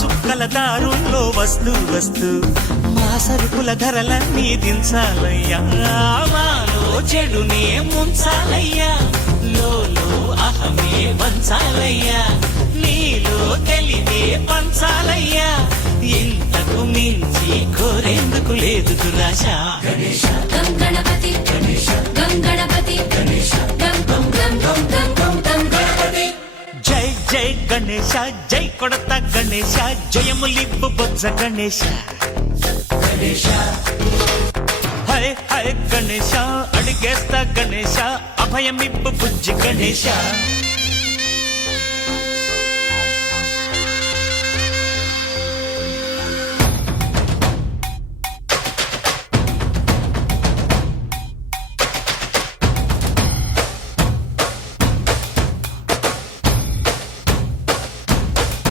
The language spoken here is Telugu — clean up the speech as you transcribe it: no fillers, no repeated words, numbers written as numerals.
చుక్కల దారుల్లో వస్తూ వస్తూ మా సరుకుల ధరలన్నీ దించాలయ్యా మాలో చెడునే ముంచాలయ్యా లోలో అహమే వంచాలయ్యా నీలో తెలివే పంచాలయ్యా ఇంతకు మించి కోరేందుకు లేదు దురాశ గణేశ గం గణపతి గణేశ గం గణపతి గణేశ గం గం గం గం గం గం గం గణపతి జై జై గణేశ జై కొడత గణేశ జయములిబ్బు బొజ్జ గణేశ గణేశ హై హై గణేశ అడిగేస్తా గణేశ అభయమిబ్బు బుజ్జి గణేశ